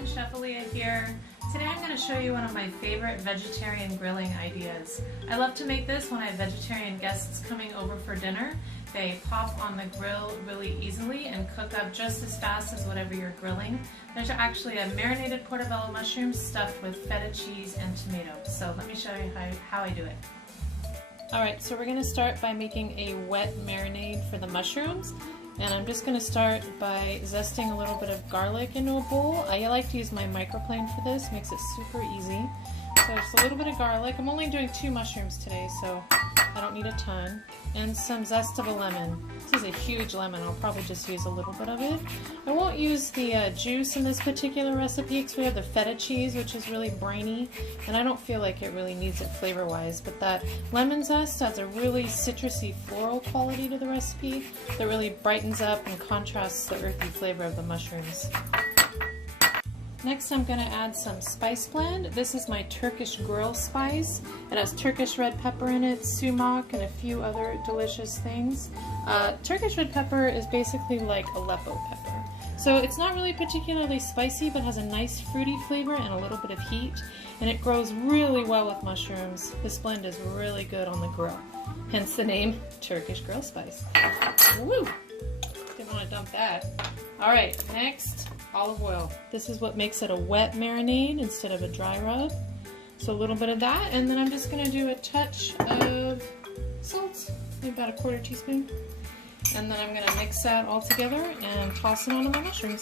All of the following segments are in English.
everyone, Chef Aaliyah here. Today I'm going to show you one of my favorite vegetarian grilling ideas. I love to make this when I have vegetarian guests coming over for dinner. They pop on the grill really easily and cook up just as fast as whatever you're grilling. There's actually a marinated portobello mushroom stuffed with feta cheese and tomato. So let me show you how I do it. Alright, so we're going to start by making a wet marinade for the mushrooms. And I'm just going to start by zesting a little bit of garlic into a bowl. I like to use my microplane for this, makes it super easy. So just a little bit of garlic. I'm only doing 2 mushrooms today, so I don't need a ton. And some zest of a lemon. This is a huge lemon, I'll probably just use a little bit of it. I won't use the juice in this particular recipe because we have the feta cheese, which is really briny, and I don't feel like it really needs it flavor-wise, but that lemon zest adds a really citrusy floral quality to the recipe that really brightens up and contrasts the earthy flavor of the mushrooms. Next I'm going to add some spice blend. This is my Turkish grill spice. It has Turkish red pepper in it, sumac, and a few other delicious things. Turkish red pepper is basically like Aleppo pepper. So it's not really particularly spicy, but has a nice fruity flavor and a little bit of heat. And it grows really well with mushrooms. This blend is really good on the grill. Hence the name Turkish grill spice. Woo! Didn't want to dump that. Alright, next, olive oil. This is what makes it a wet marinade instead of a dry rub. So a little bit of that, and then I'm just going to do a touch of salt, maybe about a 1/4 teaspoon. And then I'm going to mix that all together and toss it onto my mushrooms.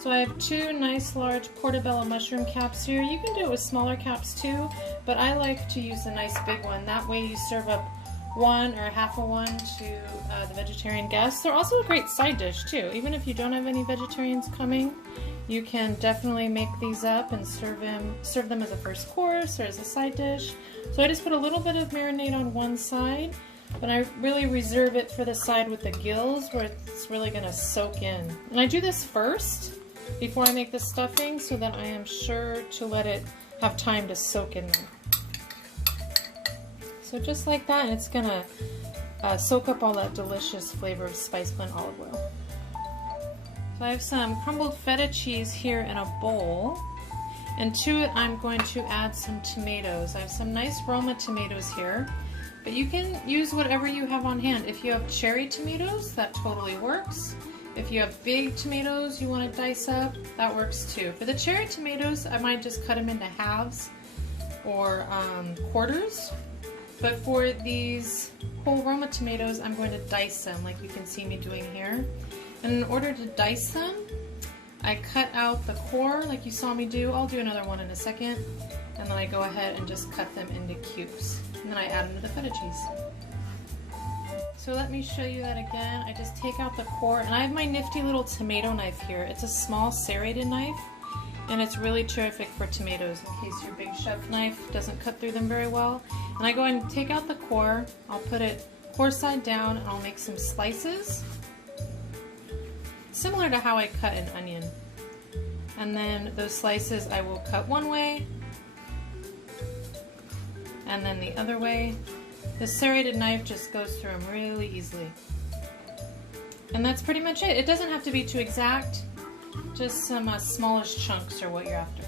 So I have 2 nice large Portobello mushroom caps here. You can do it with smaller caps too, but I like to use a nice big one. That way you serve up 1 or half of one to the vegetarian guests. They're also a great side dish too. Even if you don't have any vegetarians coming, you can definitely make these up and serve them as a first course or as a side dish. So I just put a little bit of marinade on one side, but I really reserve it for the side with the gills where it's really going to soak in. And I do this first before I make the stuffing so that I am sure to let it have time to soak in there. So just like that, and it's gonna soak up all that delicious flavor of spice blend olive oil. So I have some crumbled feta cheese here in a bowl, and to it I'm going to add some tomatoes. I have some nice Roma tomatoes here, but you can use whatever you have on hand. If you have cherry tomatoes, that totally works. If you have big tomatoes you want to dice up, that works too. For the cherry tomatoes, I might just cut them into halves or quarters. But for these whole Roma tomatoes, I'm going to dice them like you can see me doing here. And in order to dice them, I cut out the core like you saw me do. I'll do another one in a second. And then I go ahead and just cut them into cubes. And then I add them to the feta cheese. So let me show you that again. I just take out the core, and I have my nifty little tomato knife here. It's a small serrated knife. And it's really terrific for tomatoes in case your big chef knife doesn't cut through them very well. And I go ahead and take out the core, I'll put it core side down, and I'll make some slices. Similar to how I cut an onion. And then those slices I will cut one way, and then the other way. The serrated knife just goes through them really easily. And that's pretty much it. It doesn't have to be too exact. Just some smallish chunks are what you're after.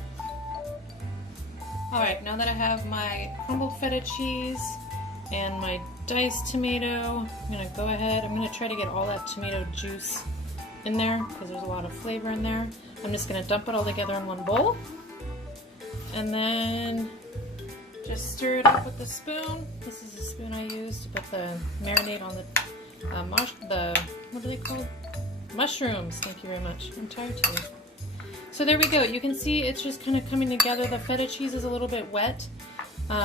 Alright, now that I have my crumbled feta cheese and my diced tomato, I'm going to go ahead, I'm going to try to get all that tomato juice in there because there's a lot of flavor in there. I'm just going to dump it all together in one bowl. And then just stir it up with the spoon. This is the spoon I used to put the marinade on the what are they called? Mushrooms. Thank you very much. I'm tired today. So there we go. You can see it's just kind of coming together. The feta cheese is a little bit wet,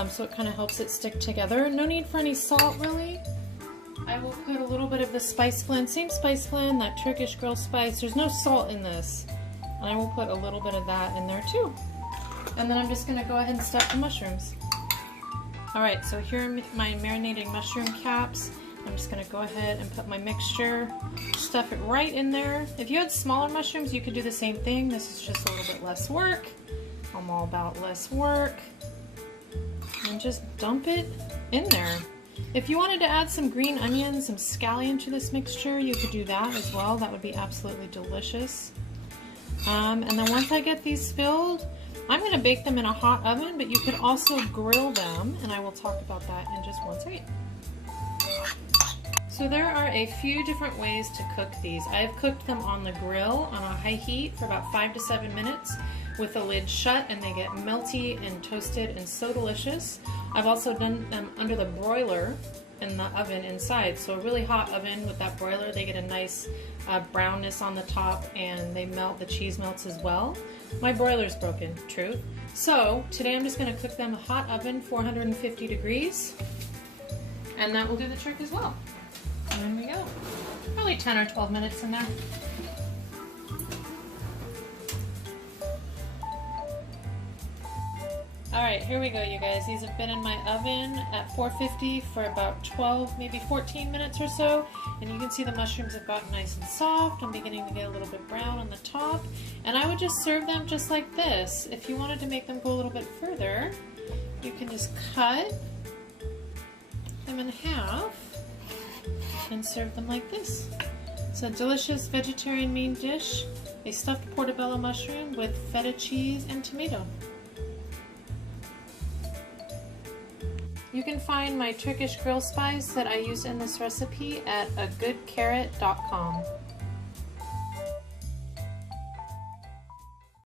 so it kind of helps it stick together. No need for any salt, really. I will put a little bit of the spice blend, same spice blend, that Turkish grill spice. There's no salt in this. And I will put a little bit of that in there too. And then I'm just going to go ahead and stuff the mushrooms. Alright, so here are my marinating mushroom caps. I'm just going to go ahead and put my mixture, stuff it right in there. If you had smaller mushrooms, you could do the same thing. This is just a little bit less work. I'm all about less work. And just dump it in there. If you wanted to add some green onions, some scallion to this mixture, you could do that as well. That would be absolutely delicious. And then once I get these filled, I'm going to bake them in a hot oven, but you could also grill them, and I will talk about that in just one second. So there are a few different ways to cook these. I've cooked them on the grill on a high heat for about 5 to 7 minutes with the lid shut, and they get melty and toasted and so delicious. I've also done them under the broiler in the oven inside, so a really hot oven with that broiler. They get a nice brownness on the top, and they melt, the cheese melts as well. My broiler's broken, truth. So today I'm just going to cook them in a hot oven, 450 degrees, and that will do the trick as well. And there we go. Probably 10 or 12 minutes in there. Alright, here we go, you guys. These have been in my oven at 450 for about 12, maybe 14 minutes or so. And you can see the mushrooms have gotten nice and soft. I'm beginning to get a little bit brown on the top. And I would just serve them just like this. If you wanted to make them go a little bit further, you can just cut them in half and serve them like this. It's a delicious vegetarian main dish, a stuffed portobello mushroom with feta cheese and tomato. You can find my Turkish grill spice that I use in this recipe at agoodcarrot.com.